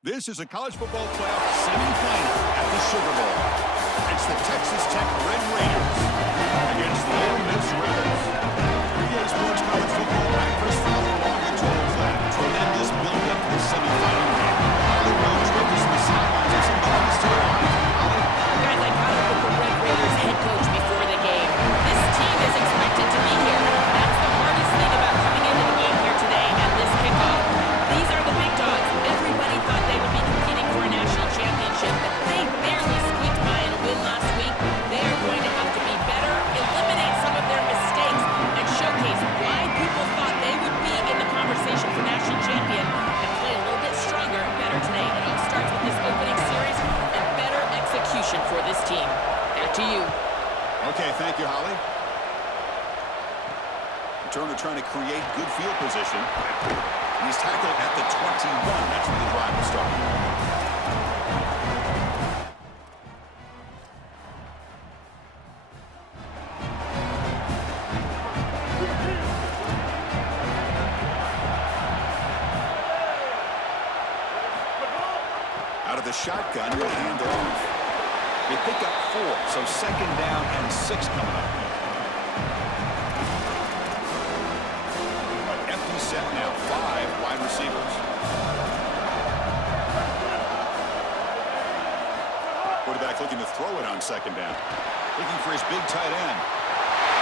This is a college football playoff semifinal at the Sugar Bowl. It's the Texas Tech Red Raiders against the Ole Miss Rebels. 3A Sports College Football, I'm Chris Fowler along with Total Flat. Tremendous build-up to the semifinal game. Holly Rhodes with us from the sidelines with some keys to the line. Holly? Guys, I caught up with the Red Raiders head coach before the game. This team is expected to be here. That's the hardest thing about coming into the game here today at this kickoff. These are the big dogs. Everybody thought they would be competing for a national championship, but they barely squeaked by in a win last week. They are going to have to be better, eliminate some of their mistakes, and showcase why people thought they would be in the conversation for national champion and play a little bit stronger and better today. It all starts with this opening series and better execution for this team. Back to you. Okay, thank you, Holly. Turner trying to create good field position. He's tackled at the 21. That's where the drive will start. Out of the shotgun, he'll hand it off. They pick up 4, so second down and 6 coming up. Empty set now, 5 wide receivers. Quarterback looking to throw it on second down. Looking for his big tight end.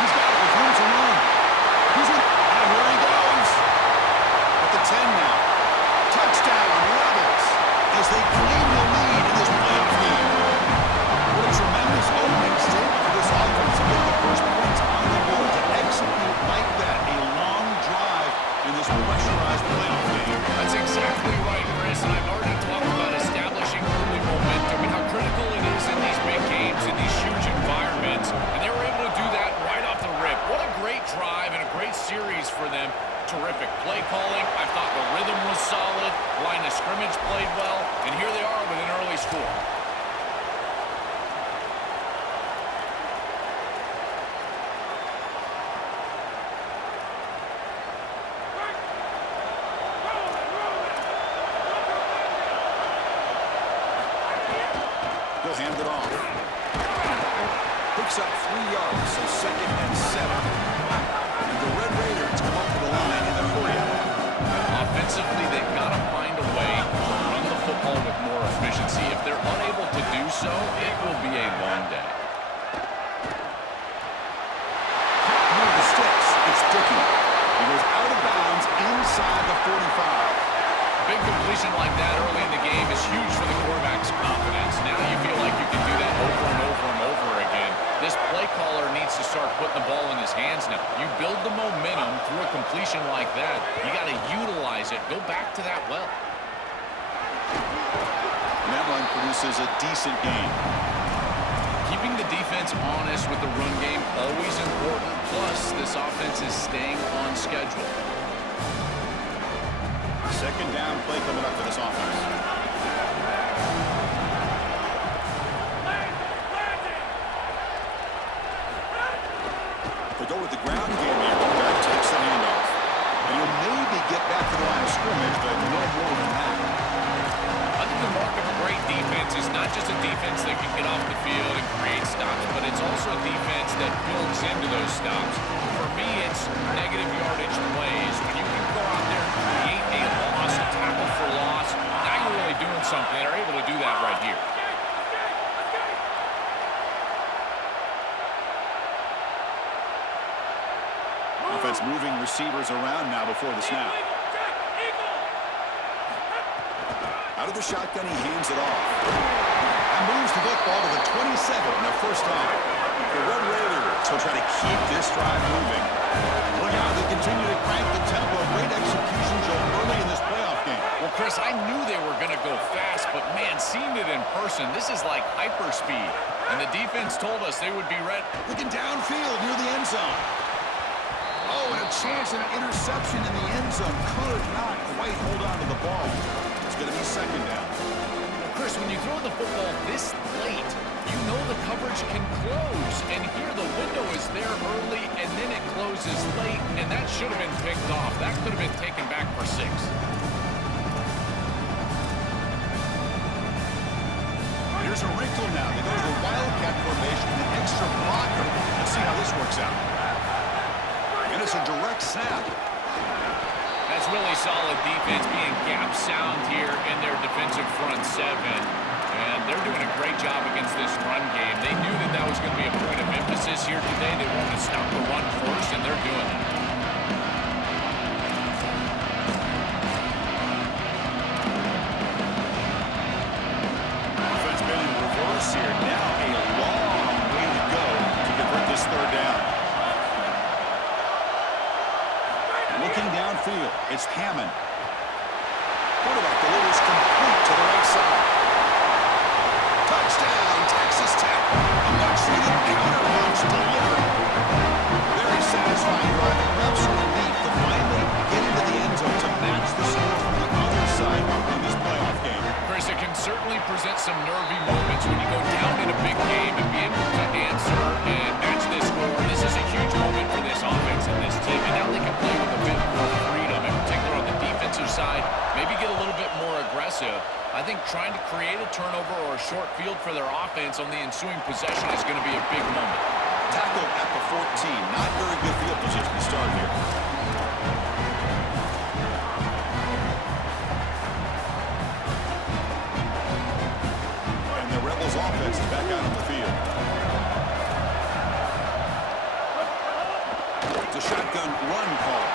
He's got it with room to run. He's in. And here he goes. At the 10 now. Touchdown, Rebels, as they claim the lead in this playoff game. What a tremendous opening statement for this offense to get the first points on the board to execute like that. A long drive in this pressurized playoff game. That's exactly right, Chris. And I've already talked about establishing early momentum and how critical it is in these big games, in these huge environments. And they were able to do that right off the rip. What a great drive and a great series for them. Terrific play calling. I thought the rhythm was solid. Line of scrimmage played well. And here they are with an early score. He'll hand it off. Picks up 3 yards, so second and 7. And the Red Raiders come up to the line in a hurry. Offensively, they've got to find a way to run the football with more efficiency. If they're unable to do so, it will be a long day. Move the sticks. It's Dickey. He goes out of bounds inside the 45. Big completion like that early in the game is huge for the quarterback's confidence. Now you feel like you can do that over and over and over again. This play caller needs to start putting the ball in his hands now. You build the momentum through a completion like that. You got to utilize it. Go back to that well. And that run produces a decent game. Keeping the defense honest with the run game, always important. Plus, this offense is staying on schedule. Second down play coming up for this offense. They go with the ground game here. Quarterback takes the handoff. And he'll maybe get back to the line of scrimmage, but no more than that. I think the mark of a great defense is not just a defense that can get off the field and create stops, but it's also a defense that builds into those stops. For me, it's negative yardage plays. When you can go out there and create a loss, a tackle for loss, now you're really doing something. They're able to do that right here. Offense moving receivers around now before the snap. Out of the shotgun, he hands it off. And moves the football to the 27 and a first down. The Red Raiders will try to keep this drive moving. Look how they continue to crank the tempo. Great execution, Joe, early in this playoff game. Well, Chris, I knew they were going to go fast, but, man, seeing it in person, this is like hyperspeed. And the defense told us they would be ready. Looking downfield near the end zone. Oh, and a chance at an interception in the end zone. Could not quite hold on to the ball. It's going to be second down. Well, Chris, when you throw the football this late, you know the coverage can close. And here the window is there early, and then it closes late, and that should have been picked off. That could have been taken back for 6. There's a wrinkle now. They go to the wildcat formation with an extra blocker. Let's see how this works out. And it's a direct snap. That's really solid defense, being gap sound here in their defensive front seven. And they're doing a great job against this run game. They knew that that was going to be a point of emphasis here today. They wanted to stop the run first, and they're doing that. Offense been in reverse here. Now a long way to go to convert this third down. Looking downfield, it's Hammond. Quarterback delivers complete to the right side. Touchdown, Texas Tech. A much-needed counter-punch delivered. Very satisfying drive. Reps relief to finally get into the end zone to match the score from the other side in this playoff game. Chris, it can certainly present some nervy moments when you go down in a big game and be able to answer and match this score. This is a huge moment for this offense and this team, and now they can play with a bit more freedom, in particular on the defensive side, maybe get a little bit more aggressive. I think trying to create a turnover or a short field for their offense on the ensuing possession is going to be a big moment. Tackle at the 14. Not very good field position to start here. And the Rebels offense is back out on the field. It's a shotgun run call.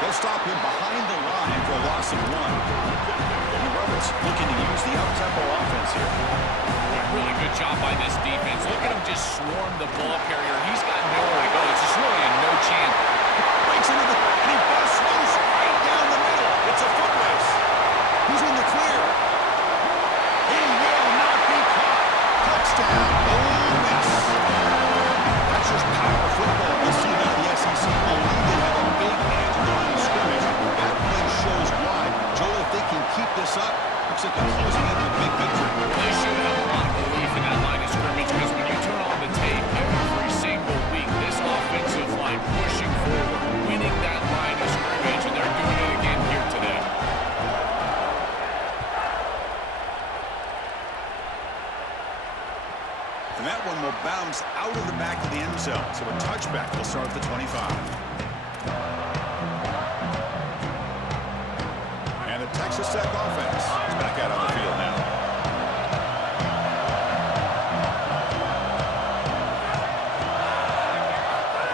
They'll stop him behind the line for a loss of 1. And the Rebels looking to use the up-tempo offense here. Really good job by this defense. Look at him just swarm the ball carrier. He's got nowhere to go. It's just really a no chance. Breaks into the, and he busts loose right down the middle. It's a foot race. He's in the clear. He will not be caught. Touchdown, Ole Miss. That's just power football. This team out of the SEC believe they have a big edge in the line of scrimmage. That play shows why. Joel, if they can keep this up, looks like they're closing in on a big victory. They should have a lot of belief in that line of scrimmage, because when you turn on the tape every single week, this offensive line pushing forward, winning that line of scrimmage, and they're doing it again here today. And that one will bounce out of the back of the end zone. So a touchback will start at the 25. And the Texas Tech offense is back out on the field now.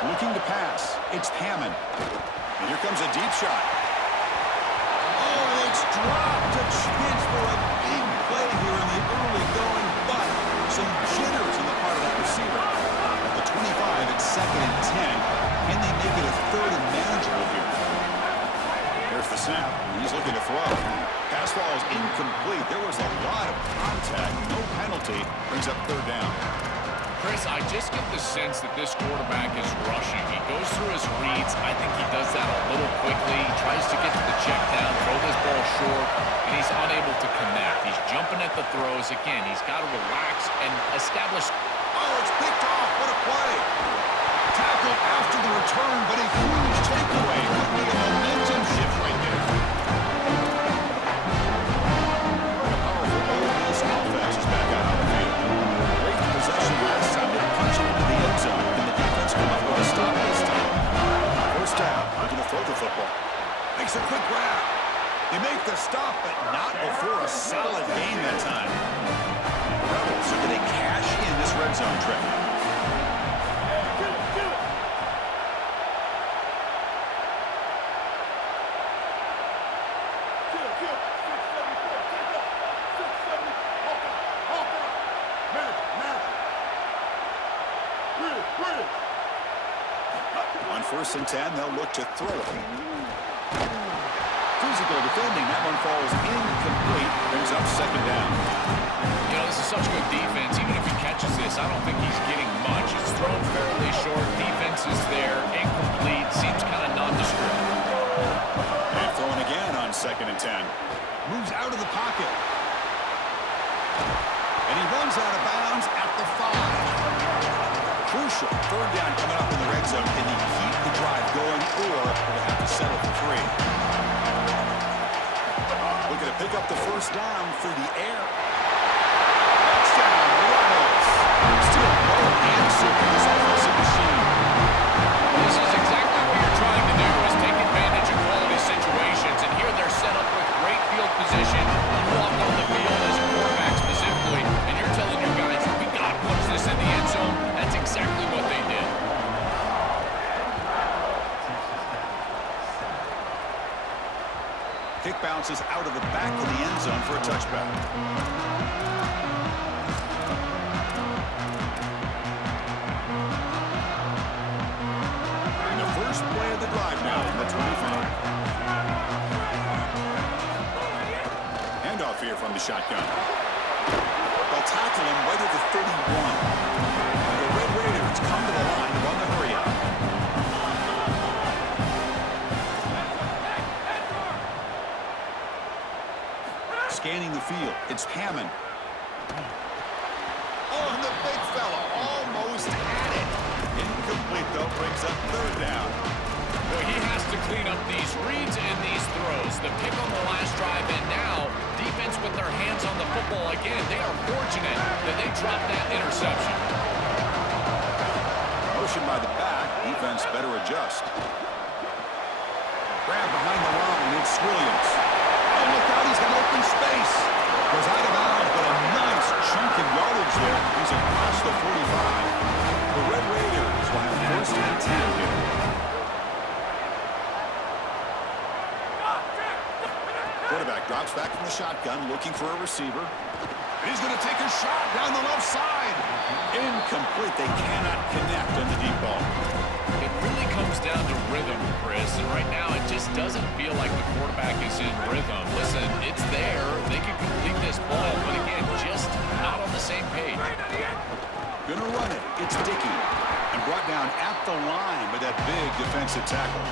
Looking to pass. It's Hammond. And here comes a deep shot. Oh, it's dropped. A chance for a big play here in the early going, but some jitters on the part of that receiver. At the 25, it's 2nd and 10. Can they make it a 3rd and manageable here? There's the snap. He's looking to throw. Pass ball is incomplete. There was a lot of contact. No penalty. Brings up 3rd down. Chris, I just get the sense that this quarterback is rushing. He goes through his reads. I think he does that a little quickly. He tries to get to the check down, throw this ball short, and he's unable to connect. He's jumping at the throws. Again, he's got to relax and establish. Oh, it's picked off. What a play. Tackle after the return, but a huge takeaway. Could be a momentum shift right there. The powerful Ole Miss offense is back out on the field. Great possession last time. They punched into the end zone, and the defense come up with a stop this time. First down. Looking to throw the football. Makes a quick grab. They make the stop, but not before a solid gain that time. The Rebels are going to cash in this red zone trip. On 1st and 10, they'll look to throw it. Physical defending. That one falls incomplete. Brings up 2nd down. You know, this is such good defense. Even if he catches this, I don't think he's getting much. It's thrown fairly short. Defense is there. Incomplete. Seems kind of nondescript. And throwing again on 2nd and 10. Moves out of the pocket. And he runs out of bounds at the 5. Crucial 3rd down coming up in the red zone. Can he keep the drive going, or will they have to settle for 3? Looking to pick up the 1st down through the air. touchdown, Rebels. Still no answer for this offensive machine. This is exactly what you're trying to do, is take advantage of quality situations. And here they're set up with great field position. You walk on the field as a quarterback specifically, and you're telling your guys, we got to punch this in the end zone. That's exactly what they did. Kick bounces out of the back of the end zone for a touchback. And the first play of the drive now from the 25. Handoff here from the shotgun. They'll tackle him right at the 31. And the Red Raiders come to the line to run the hurry up. Scanning the field, it's Hammond. Oh, and the big fella almost had it. Incomplete, though, brings up third down. Well, he has to clean up these reads and these throws. The pick on the last drive, and now defense with their hands on the football again. They are fortunate that they dropped that interception. Motion by the back, defense better adjust. Grab behind the line, it's Williams. Oh, look out, he's got open space. Goes out of bounds, but a nice chunk of yardage there. He's across the 45. The Red Raiders will have first and 10 here. Quarterback drops back from the shotgun, looking for a receiver. He's going to take a shot down the left side. Incomplete. They cannot connect on the deep ball. It really comes down to rhythm, Chris, and right now it just doesn't feel like the quarterback is in rhythm. Listen, it's there. They can complete this ball, but again, just not on the same page. Gonna run it. It's Dickey. And brought down at the line with that big defensive tackle.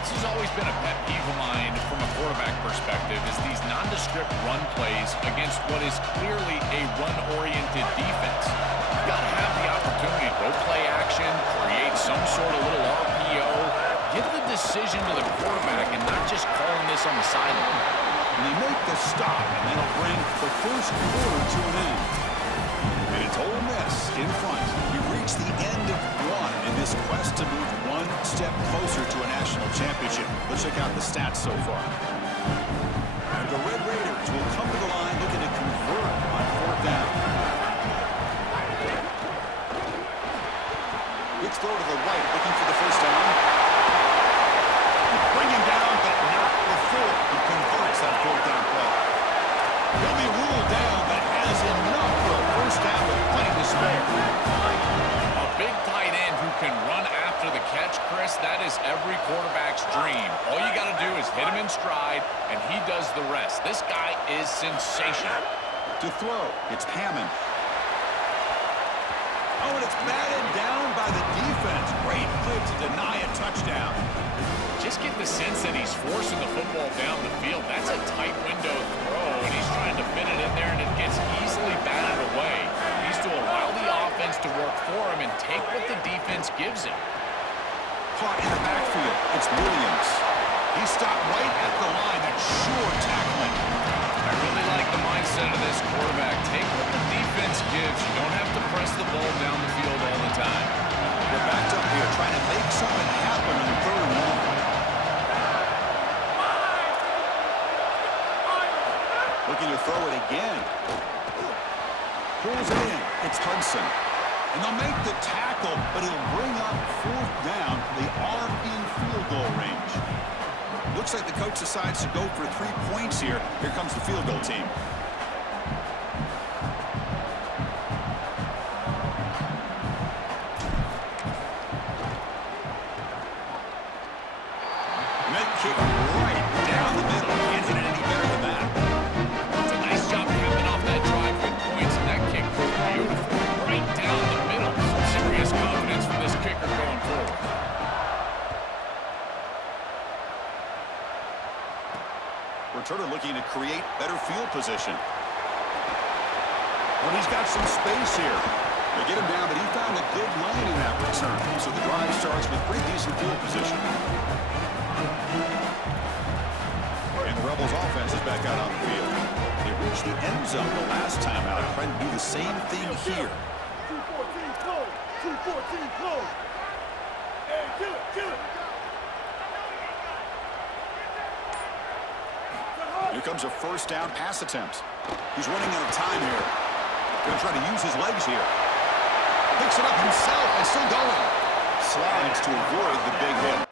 This has always been a pet peeve of mine from a quarterback perspective, is these nondescript run plays against what is clearly a run-oriented defense. You've got to have the opportunity to go play action, create some sort of little RPO, give the decision to the quarterback and not just calling this on the sideline. And they make the stop, and that'll bring the first quarter to an end. And it's Ole Miss in front. We've reached the end of one in this quest to move one step closer to a national championship. Let's check out the stats so far. And the Red Raiders will come to the line looking to convert on fourth down. Quick throw to the right, looking for the first down. Bring him down, but not before he converts that fourth down play. He'll be ruled down, but has enough for a first down with plenty to spare. A big tight end who can run after the catch, Chris, that is every quarterback's dream. All you got to do is hit him in stride, and he does the rest. This guy is sensational. To throw, it's Hammond. Oh, and it's batted down by the defense. Great play to deny a touchdown. Just get the sense that he's forcing the football down the field. That's a tight window throw, and he's trying to fit it in there, and it gets easily batted away. He needs to allow the offense to work for him and take what the defense gives him. Caught in the backfield, it's Williams. He stopped right at the line. That's sure tackling. I really like the mindset of this quarterback. Take what the defense gives. You don't have to press the ball down the field all the time. We're backed up here trying to make something happen on third and long. Looking to throw it again. Pulls it in. It's Hudson. And they'll make the tackle, but he'll bring up fourth down. They are in field goal range. Looks like the coach decides to go for 3 points here. Here comes the field goal team. And that kick right down the middle. Can't hit it any better than that. It's a nice job capping off that drive with points, and that kick was beautiful. Right down the middle. Some serious confidence for this kicker going forward. Returner looking to create better field position. Well, he's got some space here. They get him down, but he found a good lane in that return. So the drive starts with pretty decent field position. And the Rebels offense is back out on the field. They reached the end zone the last time out, trying to do the same thing here. 214 close. 214 close. Hey, kill it, kill it. Here comes a first down pass attempt. He's running out of time here. Going to try to use his legs here. Picks it up himself and still going. Slides to avoid the big hit.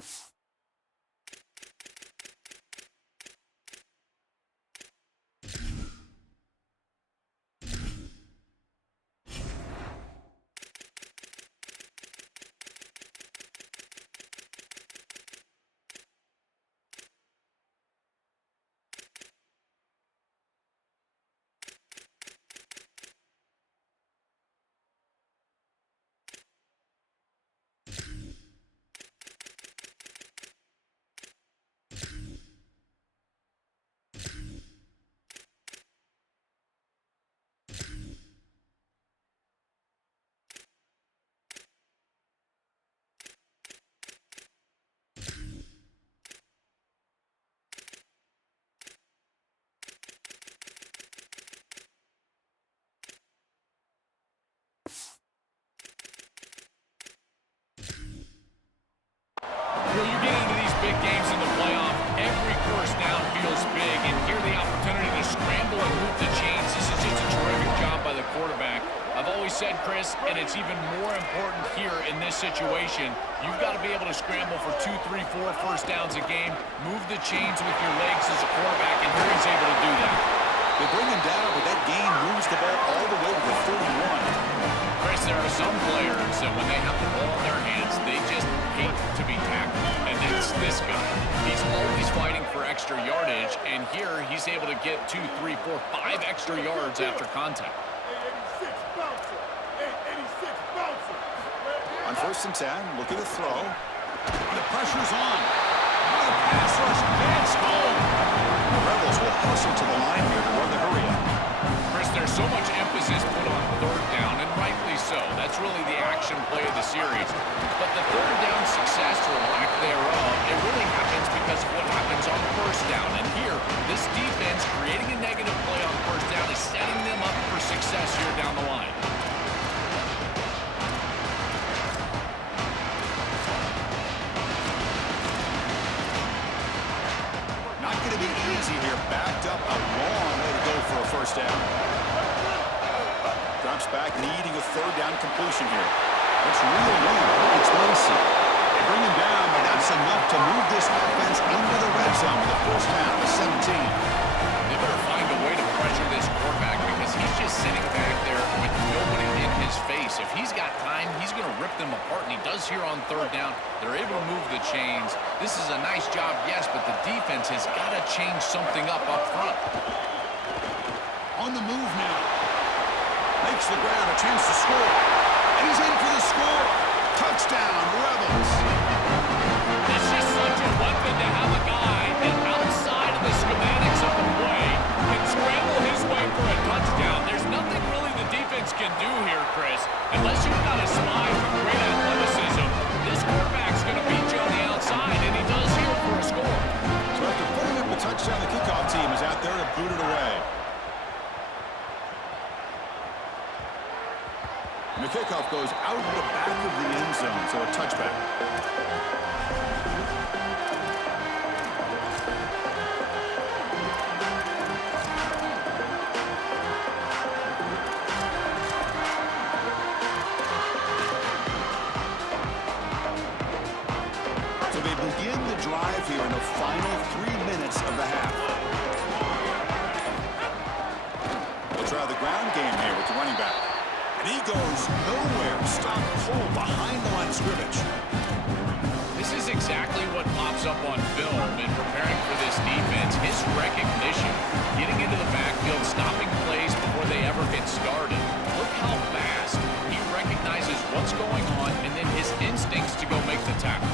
You get into these big games in the playoff, every first down feels big, and here the opportunity to scramble and move the chains. This is just a terrific job by the quarterback. I've always said, Chris, and it's even more important here in this situation, you've got to be able to scramble for 2, 3, 4 first downs a game, move the chains with your legs as a quarterback, and here he's able to do that. They bring him down, but that gain moves the ball all the way to the 31. Chris, there are some players that when they have the ball in their hands, they just hate to be tackled. And it's this guy. He's always fighting for extra yardage, and here he's able to get 2, 3, 4, 5 extra yards after contact. 886 bouncer. 886 bouncer. On 1st and 10, look at the throw. The pressure's on. Now the pass rush can't score. The Rebels will hustle to the line here to run the hurry up. Chris, there's so much emphasis put on third down, and rightly so. That's really the action play of the series. But the third down success or lack thereof, it really happens because of what happens on first down. And here, this defense creating a negative play on first down is setting them up for success here down the line. Not going to be easy here. Backed up a long way to go for a first down. Drops back, needing a third down completion here. It's real long. It's Lacey. They bring him down, but that's enough to move this offense into the red zone with a first down to 17. They better find a way to pressure this quarterback because he's just sitting back there with nobody in his face. If he's got time, he's going to rip them apart, and he does here on third down. They're able to move the chains. This is a nice job, yes, but the defense has got to change something up front. On the move now. Makes the ground, a chance to score. And he's in for the score. Touchdown, Rebels. It's just such a weapon to have a guy that outside of the schematics of the play can scramble his way for a touchdown. There's nothing really the defense can do here, Chris. Unless you've got a spy with great athleticism, this quarterback's going to beat you on the outside, and he does here for a score. So after putting up the touchdown, the kickoff team is out there to boot it away. And the kickoff goes out the back of the end zone, so a touchback. So they begin the drive here in the final 3 minutes of the half. They'll try the ground game here with the running back. And he goes nowhere. Stop cold behind the line of scrimmage. This is exactly what pops up on film in preparing for this defense. His recognition, getting into the backfield, stopping plays before they ever get started. Look how fast he recognizes what's going on and then his instincts to go make the tackle.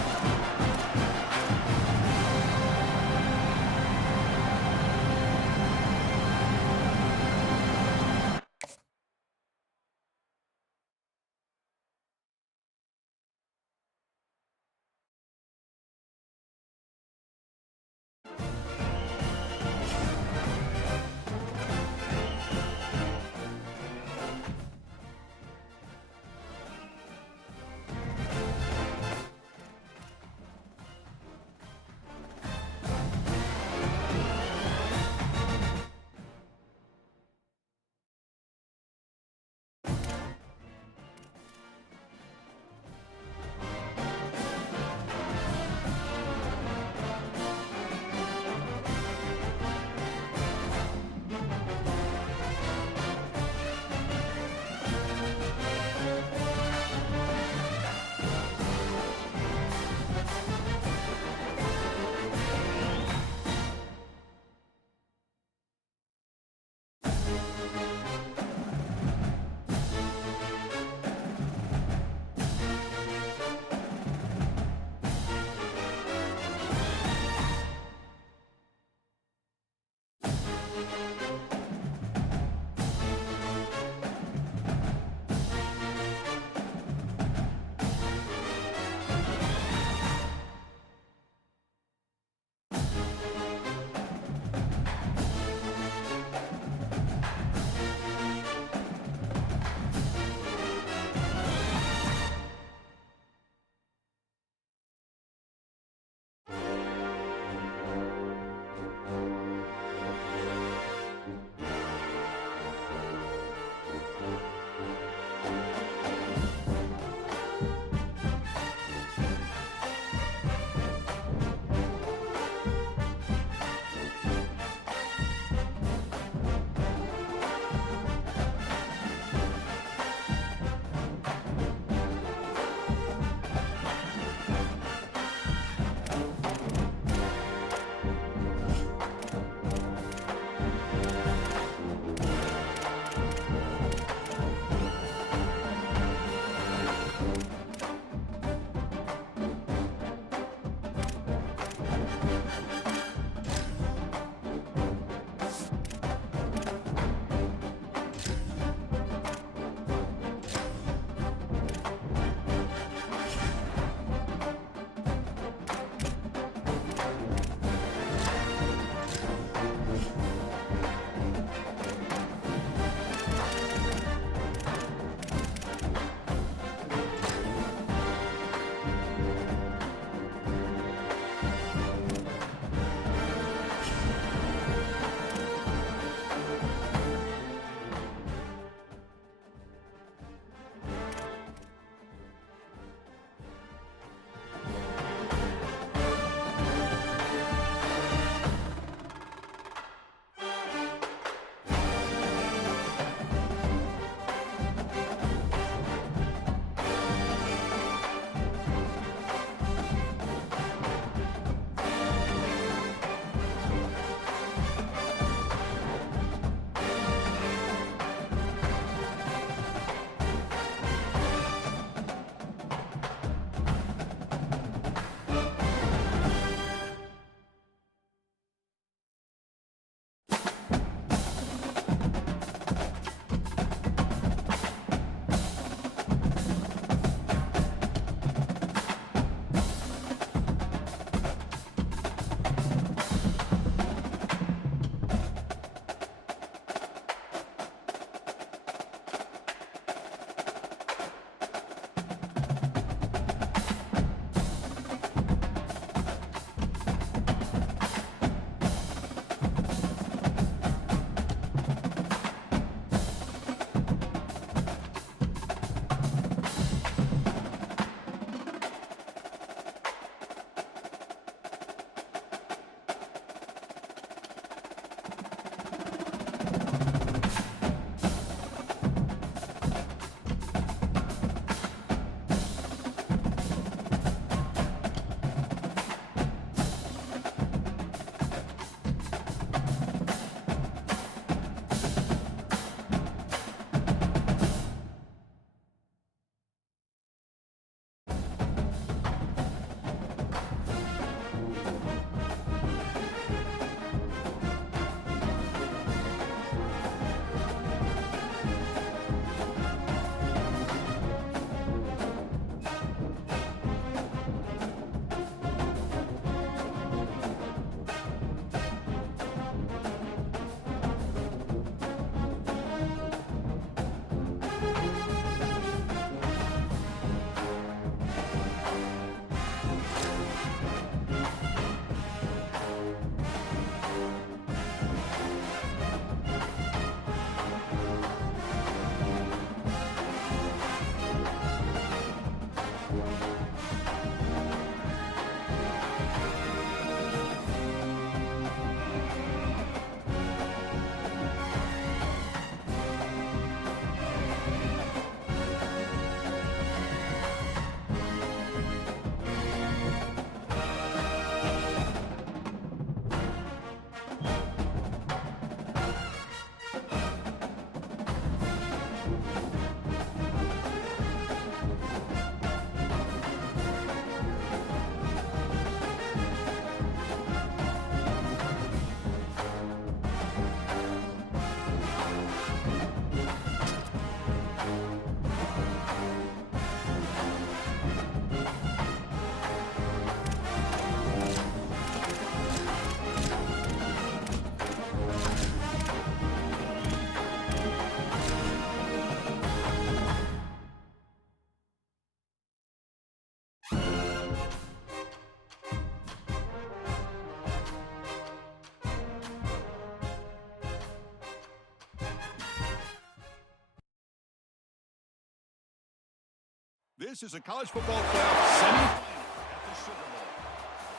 This is a college football playoff semifinal at the Sugar Bowl.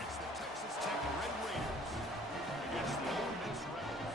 It's the Texas Tech Red Raiders against the Ole Miss Rebels.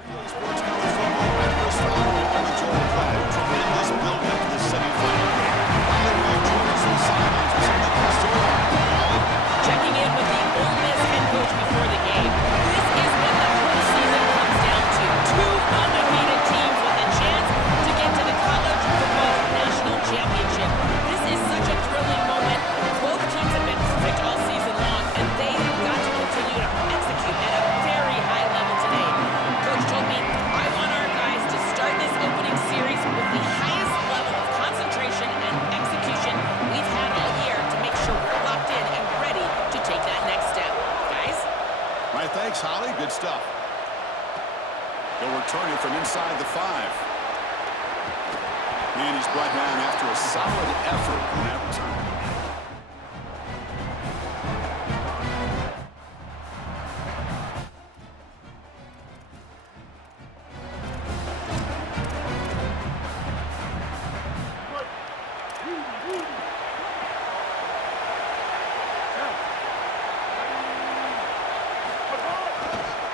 Relay Sports College Football by Chris Fowler and Joel Platt. Tremendous build-up to the semifinal game. Holly will join us on the sidelines with some of the key storylines. Checking in with the Ole Miss head coach before the game. This is what the whole season comes down to. Two undefeated teams with a chance to get to the college football national championship. This is such a thrilling moment. Both teams have been perfect all season long, and they have got to continue to execute at a very high level today. Coach told me, I want our guys to start this opening series with the highest level of concentration and execution we've had all year to make sure we're locked in and ready to take that next step. Guys? My thanks, Holly. Good stuff. They'll return it from inside the 5. And he's brought down after a solid effort on that return.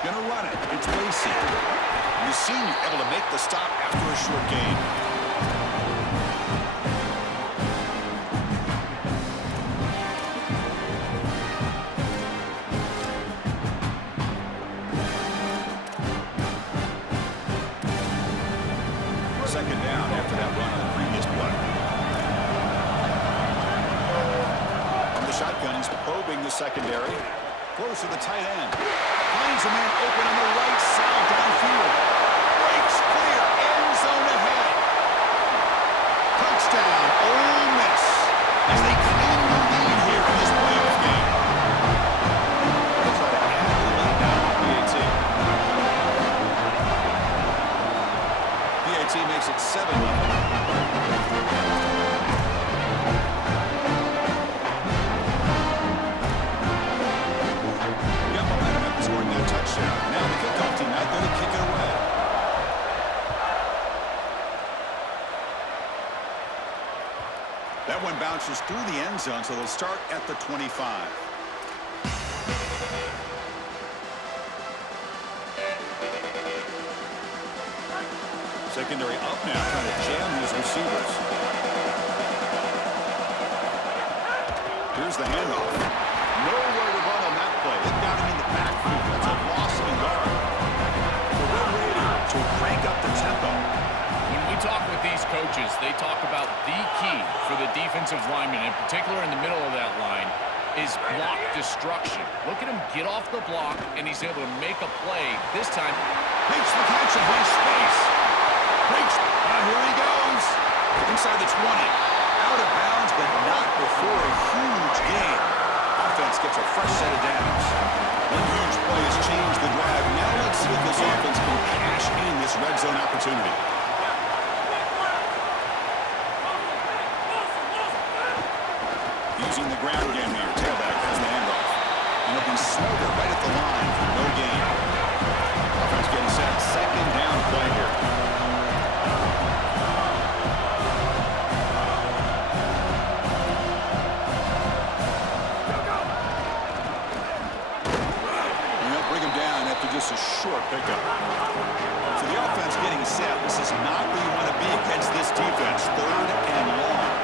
Gonna run it. It's Lacey. The senior able to make the stop after a short gain. Second down after that run on the previous play. From the shotgun, he's probing the secondary. Close to the tight end. Finds a man open on the right side downfield. Breaks clear. End zone ahead. Touchdown, Ole Miss, as they claim the lead here in this playoff game. They'll try to add the lead now with PAT. PAT makes it 7-0. Scoring that touchdown. Now the kickoff team out there to kick it away. That one bounces through the end zone, so they'll start at the 25. Secondary up now, trying to jam these receivers. Here's the handoff. Nowhere to run on that play. They've got him in the backfield. That's a loss of a yard. The Red Raiders to crank up the tempo. When we talk with these coaches, they talk about the key for the defensive lineman, in particular in the middle of that line, is block destruction. Look at him get off the block, and he's able to make a play. This time, Makes the catch in high space. Breaks. Here he goes. Inside the 20. Out of bounds, but not before a huge gain. Offense gets a fresh set of downs. One huge play has changed the drive. Now let's see if this offense can cash in this red zone opportunity. Using the ground game here. Tailback has the handoff. And it'll be smothered right at the line for no gain. Offense getting set. Second down play here. Just a short pickup. So the offense getting set. This is not where you want to be against this defense. 3rd and long.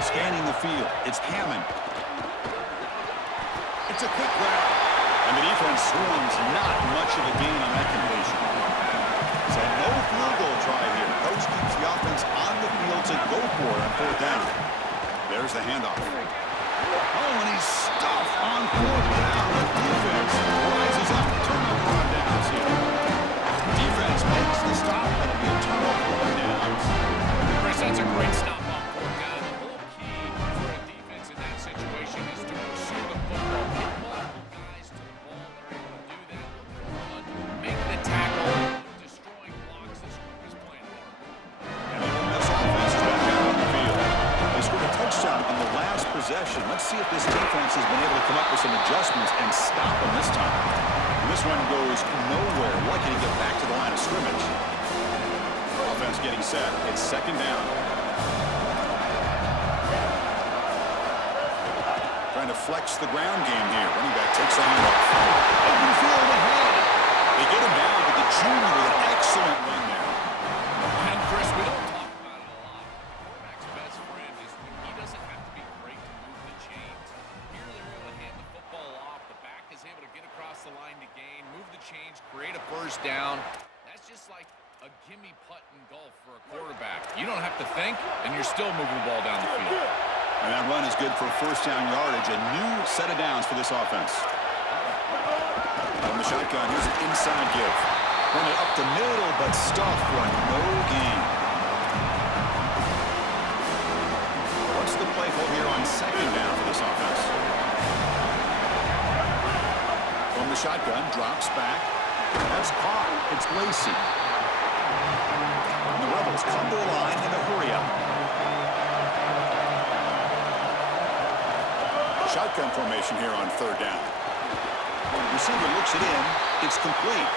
Scanning the field. It's Hammond. It's a quick grab. And the defense swarms. Not much of a gain on that completion. So no field goal try here. Coach keeps the offense on the field to go for it on 4th down. There's the handoff. Oh, and he's stuffed on 4th down. The defense rises up. Turnover on downs here. Defense makes the stop. That'll be a turnover on downs. Chris, that's a great stop on 4th down. The whole key for a defense in that situation is to pursue the football. Get multiple guys to the ball. They're able to do that. Look at the run. Make the tackle. Destroying blocks. This group is playing hard. And the Ole Miss offense is back out on the field. They scored a touchdown on the last possession. see if this defense has been able to come up with some adjustments and stop them this time. And this one goes nowhere. Lucky to get back to the line of scrimmage. Offense getting set. It's second down. Trying to flex the ground game here. Running back takes a handoff. Open field ahead. They get him down, but the junior with an excellent run there. And Chris, we don't talk about it a lot. Quarterback's best friend is when he doesn't have to be great to move the chains. Here they're able to hand the football off. The back is able to get across the line to gain, move the chains, create a first down. That's just like a gimme putt in golf for a quarterback. You don't have to think, and you're still moving the ball down the field. And that run is good for first down yardage. A new set of downs for this offense. From the shotgun, here's an inside give. Run it up the middle, but stuffed for no gain. What's the play call here on second down for this offense? From the shotgun, drops back. That's caught. It's Lacey. And the Rebels come to the line in a hurry-up. Shotgun formation here on third down. Receiver looks it in. It's complete.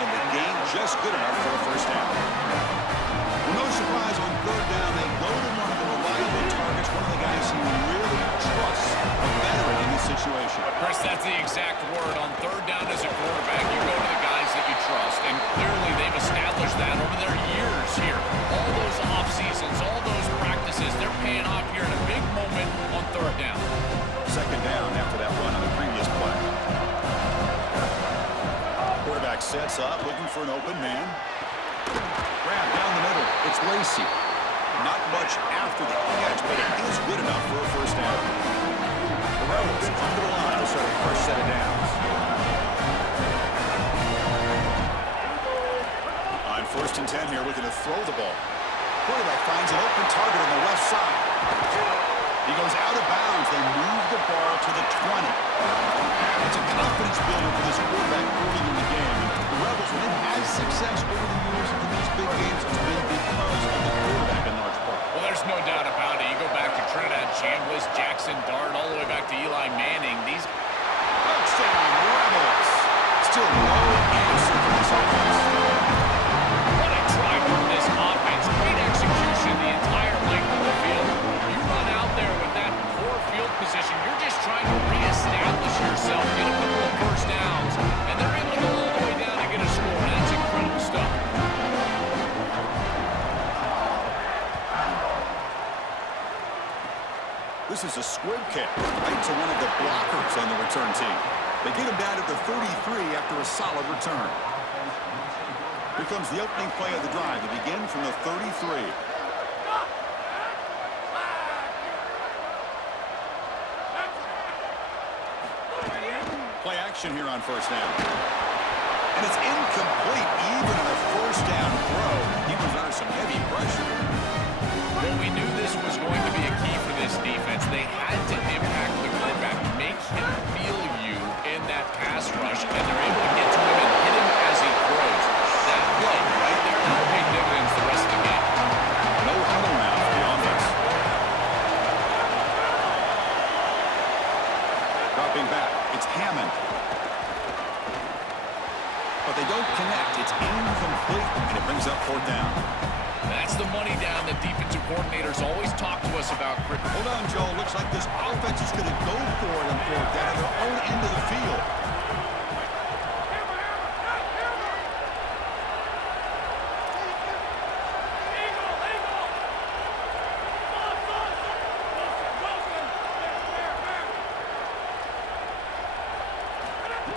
And the gain just good enough for a first down. Well, no surprise on third down. They go to one of the reliable targets, one of the guys who really trusts a veteran in this situation. Chris, that's the exact word. On third down as a quarterback, you go to the guys that you trust. And clearly they've established that over their years here. All those off seasons, all those practices, they're paying off here in a big moment on third down. Second down after that run on the previous play. Quarterback sets up, looking for an open man. Grab down the middle. It's Lacey. Not much after the catch, but it is good enough for a first down. The Rebels come to the line to start a first set of downs. On 1st and 10 here, looking to throw the ball. Quarterback finds an open target on the left side. He goes out of bounds. They move the ball to the 20. It's a confidence builder for this quarterback early in the game. The Rebels, when they've had success over the years in these big games, it's been because of the quarterback in large part. Well, there's no doubt about it. You go back to Trinidad Chambliss, Jackson Dart, all the way back to Eli Manning. These touchdown Rebels. Still no answer for this offense. What a drive from this offense. Great execution the entire length of the field. You run out there with that poor field position. You're just trying to reestablish yourself, get a couple of first downs, and they're able to go all the way down and get a score. That's incredible stuff. This is a squib kick right to one of the blockers on the return team. They get him down at the 33 after a solid return. Here comes the opening play of the drive. They begin from the 33. Play action here on first down. And it's incomplete even on a first down throw. He was under some heavy pressure. Well, we knew this was going to be a key for this defense. They had to impact the quarterback, make him feel you in that pass rush, and they're able to get to him and hit him as he throws. That play right there will pay dividends the rest of the game. No huddle now for the offense. Dropping back, it's Hammond. But they don't connect. It's incomplete, and it brings up fourth down. That's the money down that defensive coordinators always talk to us about. Hold on, Joe. Looks like this offense is going to go for it on fourth down at their own end of the field.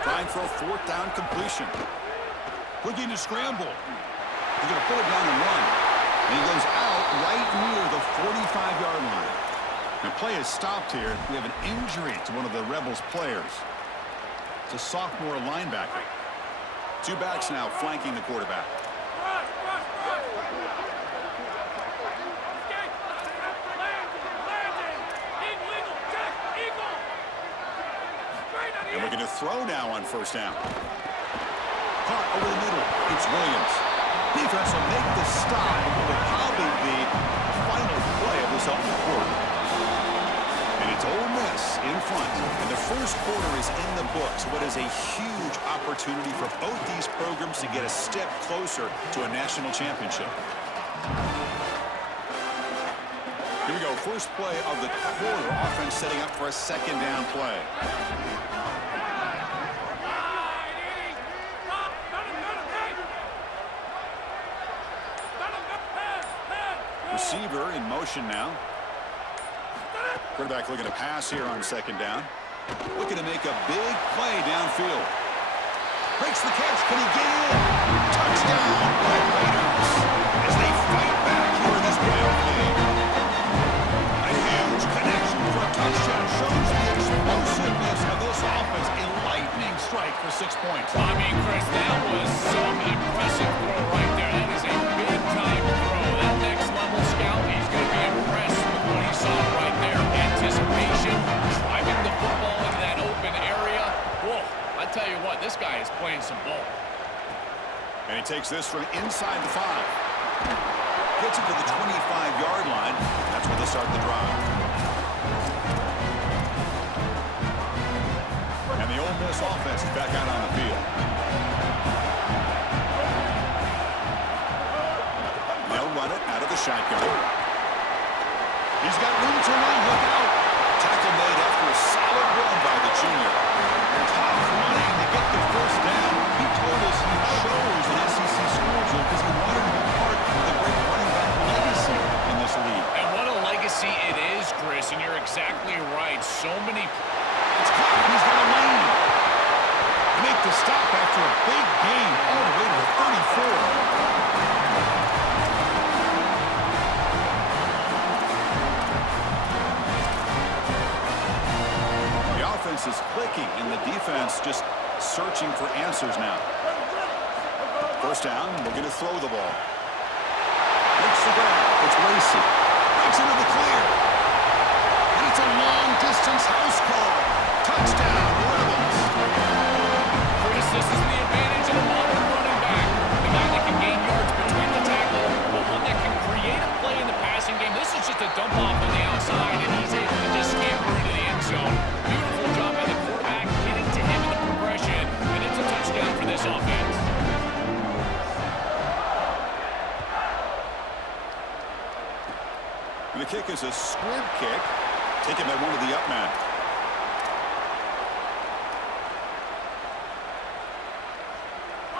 Trying for a fourth down completion. Looking to scramble. He's going to put it down and run. And he goes out right near the 45-yard line. The play is stopped here. We have an injury to one of the Rebels players. It's a sophomore linebacker. Two backs now flanking the quarterback. And looking to throw now on first down. Caught over the middle. It's Williams. Defense will make the stop. It will probably be the final play of this opening quarter. And It's Ole Miss in front, and the first quarter is in the books. What is a huge opportunity for both these programs to get a step closer to a national championship. Here we go, first play of the quarter. Offense setting up for a second down play. Receiver in motion now. Quarterback looking to pass here on second down. Looking to make a big play downfield. Breaks the catch. Can he get in? Touchdown, Red Raiders, as they fight back here in this playoff game. A huge connection for a touchdown shows the explosiveness of this offense. A lightning strike for 6 points. I mean, Chris, that was some impressive throw right there. That is a big-time throw. That next-level scout, he's going to be impressed with what he saw right there. Anticipation, driving the football into that open area. Whoa, I tell you what, this guy is playing some ball. And he takes this from inside the 5. Gets it to the 25-yard line. That's where they start the drive. And the Ole Miss offense is back out on the field. They'll run it out of the shotgun. He's got room to run. Look out. Tackle made after a solid run by the junior. Tough running to get the first down. He told us he chose an SEC school because he wanted to be part of the great running back legacy in this league. And what a legacy it is, Chris, and you're exactly right. So many... It's caught. He's got a lane. They make the stop after a big gain all the way to the 34. Is clicking, and the defense just searching for answers now. First down, looking to throw the ball. Makes the grab. It's Lacey. Breaks into the clear. And it's a long-distance house call. Touchdown, Rebels. Chris, this is the advantage of a modern running back. The guy that can gain yards between the tackle, but one that can create a play in the passing game. This is just a dump off on the outside, and he's able to just scamper into the end zone. Beautiful job by the quarterback, getting to him in the progression, and it's a touchdown for this offense. And the kick is a squib kick, taken by one of the up men.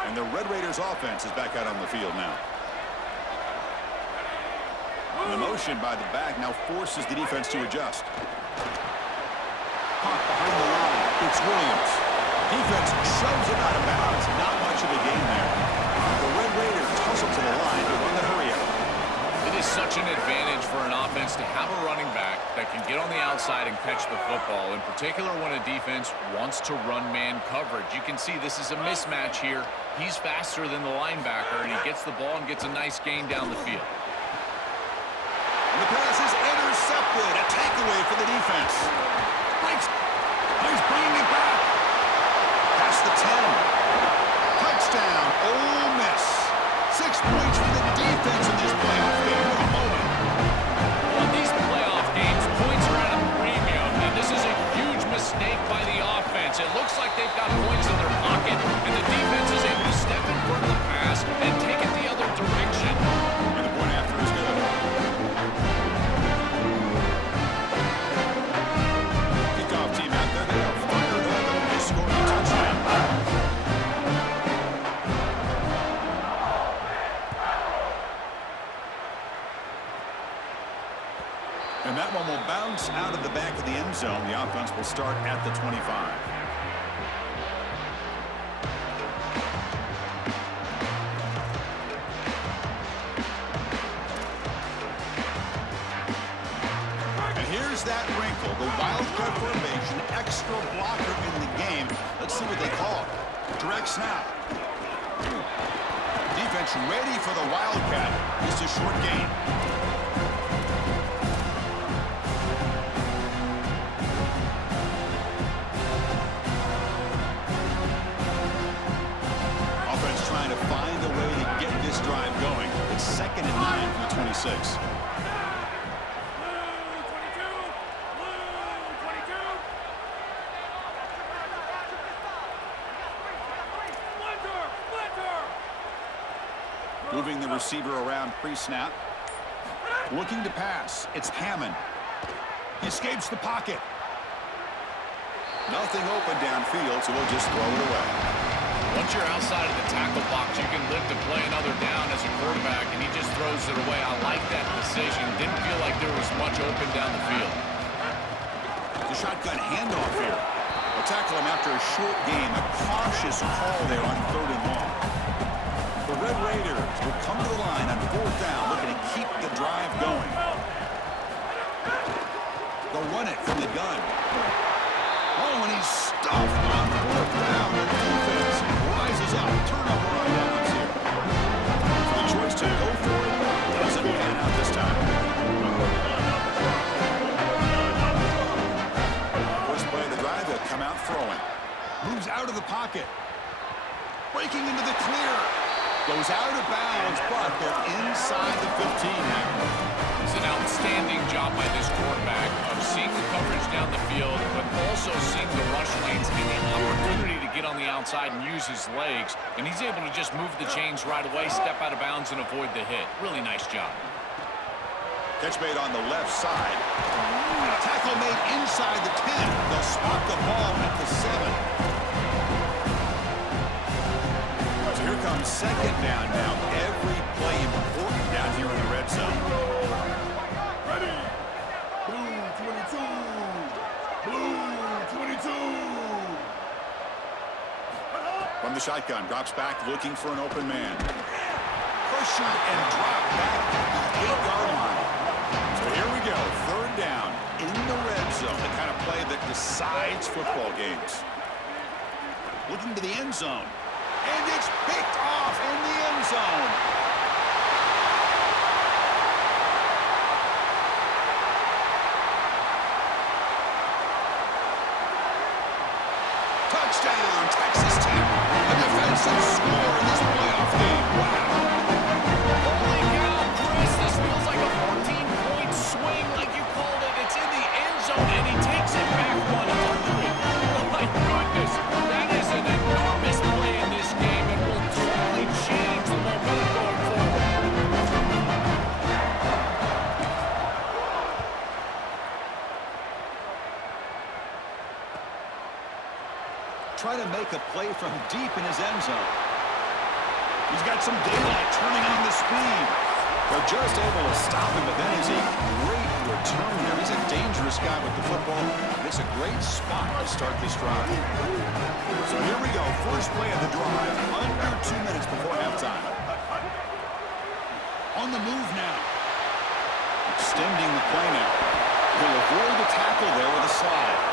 And the Red Raiders offense is back out on the field now. And the motion by the back now forces the defense to adjust. Caught behind the line. It's Williams. Defense shoves it out of bounds. Not much of a gain there. The Red Raiders tussle to the line to run the hurry-up. It is such an advantage for an offense to have a running back that can get on the outside and catch the football, in particular when a defense wants to run man coverage. You can see this is a mismatch here. He's faster than the linebacker, and he gets the ball and gets a nice gain down the field. And the pass is intercepted. A takeaway for the defense. Breaks. He's bringing it back. Past the 10. Touchdown, Ole Miss. 6 points for the defense in this playoff game. What a moment. On these playoff games, points are at a premium, and this is a huge mistake by the offense. It looks like they've got points in their pocket, and the defense is able to step in front of the pass and take it the other direction. And the point after is good. Kickoff team out there. They are fired up and they score a touchdown. And that one will bounce out of the back of the end zone. The offense will start at the 25. And here's that wrinkle, the wildcat formation, extra blocker in the game. Let's see what they call it. Direct snap. Defense ready for the wildcat. Just a short gain. It's 2nd and 9 for the 26. Moving the receiver around pre-snap. Looking to pass. It's Hammond. He escapes the pocket. Nothing open downfield, so he'll just throw it away. Once you're outside of the tackle box, you can live to play another down as a quarterback, and he just throws it away. I like that decision. Didn't feel like there was much open down the field. The shotgun handoff here. They'll tackle him after a short game. A cautious call there on 3rd and long. The Red Raiders will come to the line on 4th down, looking to keep the drive going. They'll run it from the gun. Oh, and he's stuffed on 4th down. The defense rises up. Turnover on downs here. So the choice to go for it doesn't pan out this time. First play of the drive, they'll come out throwing. Moves out of the pocket. Breaking into the clear. Goes out of bounds, but they're inside the 15 now. It's an outstanding job by this quarterback of seeing the coverage down the field, but also seeing the rush lanes and the opportunity to get on the outside and use his legs. And he's able to just move the chains right away, step out of bounds, and avoid the hit. Really nice job. Catch made on the left side. Tackle made inside the 10. They'll spot the ball at the 7. So here comes 2nd down now. Every play important down here in the red zone. Ready. Blue 22. Blue 22. From the shotgun, drops back looking for an open man. Pressured and dropped back at the 8-yard line. So here we go. 3rd down in the red zone. The kind of play that decides football games. Looking to the end zone. And it's picked off in the end zone. Touchdown, Texas Tech. A defensive score in this playoff game. Wow. Holy cow, Chris, this feels like a 14-point swing like you called it. It's in the end zone, and he takes it back 100. Oh, my goodness. That is an enormous play in this game, and will totally change the momentum going forward. Try to make a play from deep in his end zone. He's got some daylight turning on the speed. They're just able to stop him, but that is a great return there. He's a dangerous guy with the football. It's a great spot to start this drive. So here we go. First play of the drive, under 2 minutes before halftime. On the move now. Extending the play now. He'll avoid the tackle there with a slide.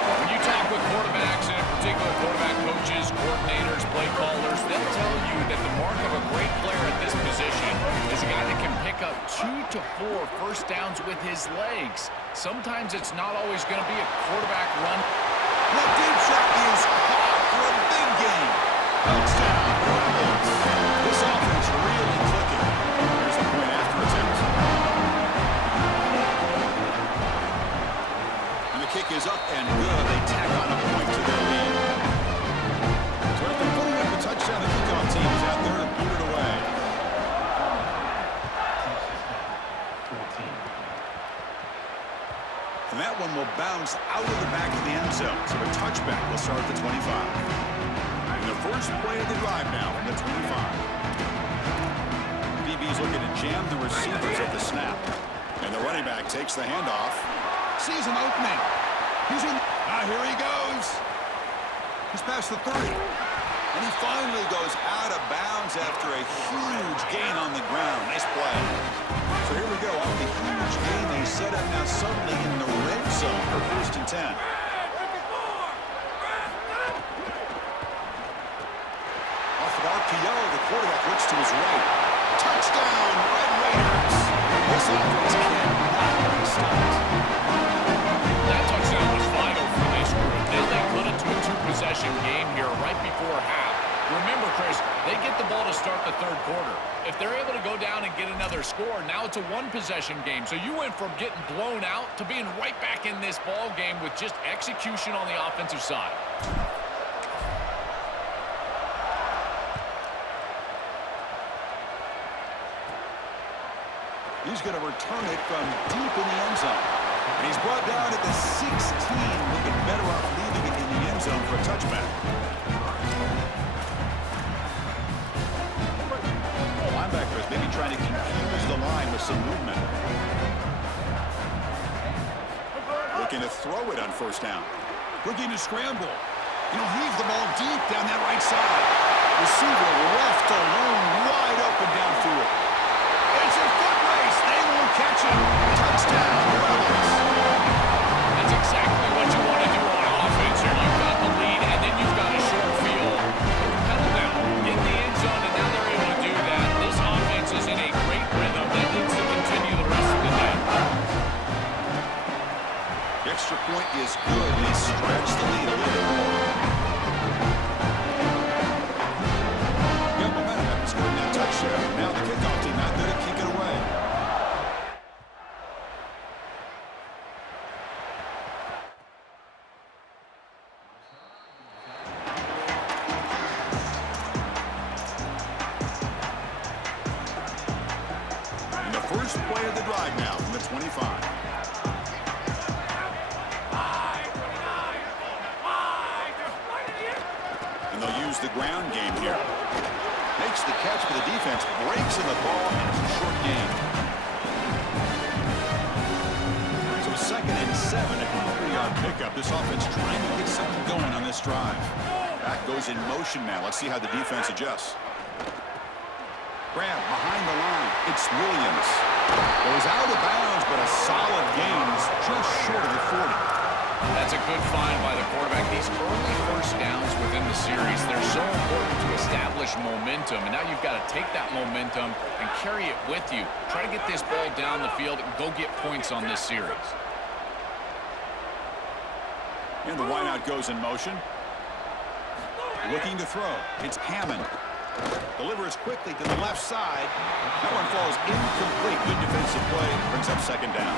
When you talk with quarterbacks, and in particular quarterback coaches, coordinators, play callers, they'll tell you that the mark of a great player at this position is a guy that can pick up 2 to 4 first downs with his legs. Sometimes it's not always going to be a quarterback run. The deep shot is caught for a big gain. Touchdown, Rebels. This offense really clicking. Here's the point after attempt. And the kick is up and good. They tack on a point to their lead. So after putting up a touchdown, the kickoff team is out there to boot it away. And that one will bounce out of the back of the end zone. So a touchback will start at the 25. And the first play of the drive now from the 25. DB's looking to jam the receivers at the snap. And the running back takes the handoff. Sees an opening. He's in. Here he goes. He's past the 30. And he finally goes out of bounds after a huge gain on the ground. Nice play. So here we go. Off the huge gain, they set up now suddenly in the red zone for 1st and 10. Off of RPO, the quarterback looks to his right. Touchdown, Red Raiders. This offense cannot be stopped. That touchdown was vital for this group. Now they cut it to a 2-possession game here right before half. Remember, Chris, they get the ball to start the 3rd quarter. If they're able to go down and get another score, now it's a 1-possession game. So you went from getting blown out to being right back in this ball game with just execution on the offensive side. He's going to return it from deep in the end zone. And he's brought down at the 16. Looking better off leaving it in the end zone for a touchback. Linebackers maybe trying to confuse the line with some movement. Looking to throw it on first down. Looking to scramble. Heave the ball deep down that right side. Receiver left alone, wide open downfield. It's a foot race. They won't catch him. Touchdown, Rebels. That's exactly what you want to do on offense here. You've got the lead, and then you've got a short field. Pedal down, get in the end zone, and now they're able to do that. This offense is in a great rhythm that needs to continue the rest of the day. The extra point is good, and he stretched the lead a little bit more. Got momentum after scoring that touchdown. Now the kickoff team out there to kick it away. And the first play of the drive now from the 25. They'll use the ground game here. Makes the catch for the defense, breaks in the ball, and it's a short gain. So 2nd and 7 at the 3-yard pickup. This offense trying to get something going on this drive. Back goes in motion now. Let's see how the defense adjusts. Grab behind the line. It's Williams. Goes out of bounds, but a solid gain is just short of the 40. That's a good find by the quarterback. These early first downs within the series, they're so important to establish momentum. And now you've got to take that momentum and carry it with you. Try to get this ball down the field and go get points on this series. And the wideout goes in motion. Looking to throw. It's Hammond. Delivers quickly to the left side. That one falls incomplete. Good defensive play. Brings up 2nd down.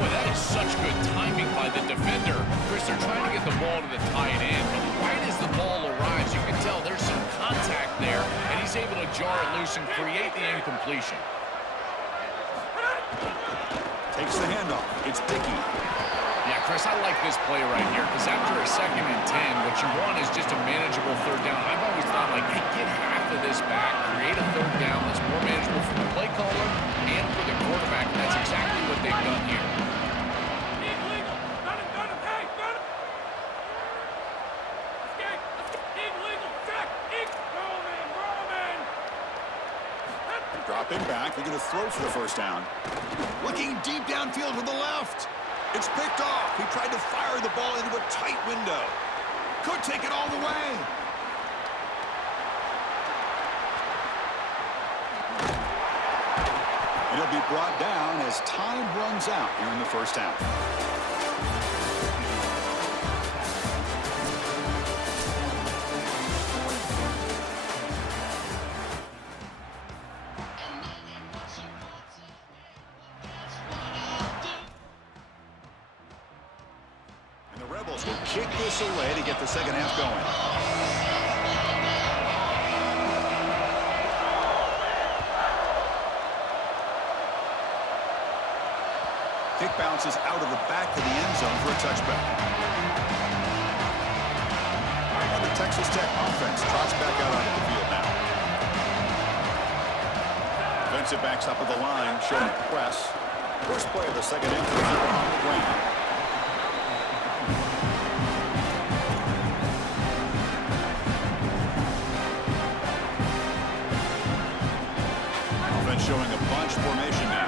Boy, that is such good timing by the defender. Chris, they're trying to get the ball to the tight end, but right as the ball arrives, you can tell there's some contact there, and he's able to jar it loose and create the incompletion. Takes the handoff. It's Dickey. Yeah, Chris, I like this play right here because after a 2nd and 10, what you want is just a manageable 3rd down. I've always thought, like, hey, get half of this back, create a 3rd down that's more manageable for the play caller and for the quarterback, and that's exactly what they've done here. Dropping back, looking to throw for the 1st down. Looking deep downfield to the left. It's picked off. He tried to fire the ball into a tight window. Could take it all the way. And he'll be brought down as time runs out here in the 1st half. Rebels will kick this away to get the 2nd half going. Kick bounces out of the back of the end zone for a touchback. And the Texas Tech offense trots back out onto the field now. Defensive backs up at the line, showing press. First play of the 2nd half on the ground. Showing a bunch formation now.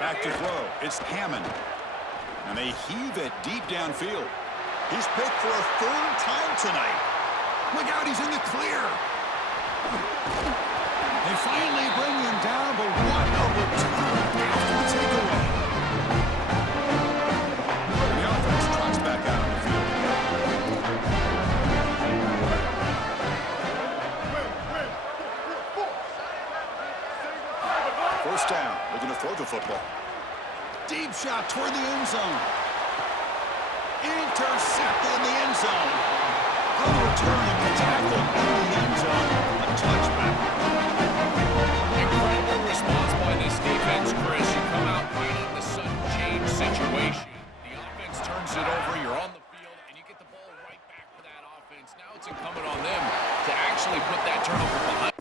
Back to throw. It's Hammond. And they heave it deep downfield. He's picked for a 3rd time tonight. Look out, he's in the clear. They finally bring him down, but what a return after the takeaway. The offense trots back out on the field. First down. toward the end zone. Intercepted in the end zone. On the return of the tackle in the end zone. A touchback. Incredible response by this defense, Chris. You come out right in the sudden change situation. The offense turns it over. You're on the field, and you get the ball right back to that offense. Now it's incumbent on them to actually put that turnover behind.